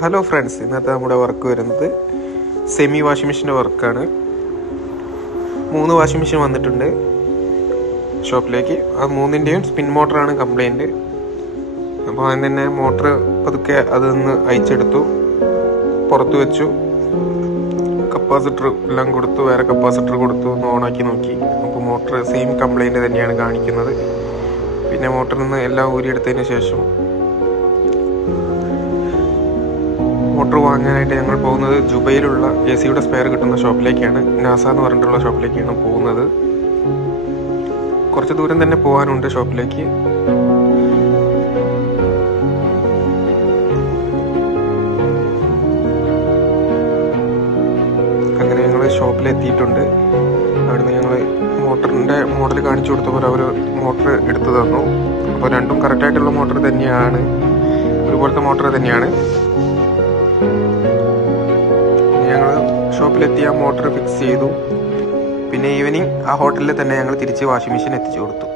Hello friends, ഇന്നത്തെ നമ്മുടെ work വരുന്നത് സെമി വാഷിംഗ് മെഷീൻ്റെ വർക്കാണ്. 3 വാഷിംഗ് മെഷീൻ വന്നിട്ടുണ്ട് ഷോപ്പിലേക്ക്. ആ 3ൻ്റെയും സ്പിൻ മോട്ടറാണ് കംപ്ലൈൻറ്റ്. അപ്പോൾ അതിന് തന്നെ മോട്ടർ പതുക്കെ അതൊന്ന് അയച്ചെടുത്തു, പുറത്ത് വെച്ചു, കപ്പാസിറ്റർ എല്ലാം കൊടുത്തു, വേറെ കപ്പാസിറ്റർ കൊടുത്തു, ഒന്ന് ഓണാക്കി നോക്കി. അപ്പോൾ മോട്ടർ സെയിം കംപ്ലൈൻറ്റ് തന്നെയാണ് കാണിക്കുന്നത്. പിന്നെ മോട്ടറിൽ നിന്ന് എല്ലാം ഊരിയെടുത്തതിന് ശേഷം മോട്ടർ വാങ്ങാനായിട്ട് ഞങ്ങൾ പോകുന്നത് ജുബൈയിലുള്ള AC-യുടെ സ്പെയർ കിട്ടുന്ന ഷോപ്പിലേക്കാണ്. നാസ എന്ന് പറഞ്ഞിട്ടുള്ള ഷോപ്പിലേക്കാണ് പോകുന്നത്. കുറച്ച് ദൂരം തന്നെ പോകാനുണ്ട് ഷോപ്പിലേക്ക്. അങ്ങനെ ഞങ്ങൾ ഷോപ്പിലെത്തിയിട്ടുണ്ട്. അവിടുന്ന് ഞങ്ങൾ മോട്ടറിൻ്റെ മോഡൽ കാണിച്ചു കൊടുത്തപ്പോൾ അവർ മോട്ടർ എടുത്തു തന്നു. അപ്പോൾ രണ്ടും കറക്റ്റായിട്ടുള്ള മോട്ടർ തന്നെയാണ്, ഒരുപോലത്തെ മോട്ടർ തന്നെയാണ്. ഞങ്ങൾ ഷോപ്പിലെത്തി ആ മോട്ടർ ഫിക്സ് ചെയ്തു. പിന്നെ ഈവനിങ് ആ ഹോട്ടലിൽ തന്നെ ഞങ്ങൾ തിരിച്ച് വാഷിംഗ് മെഷീൻ എത്തിച്ചു കൊടുത്തു.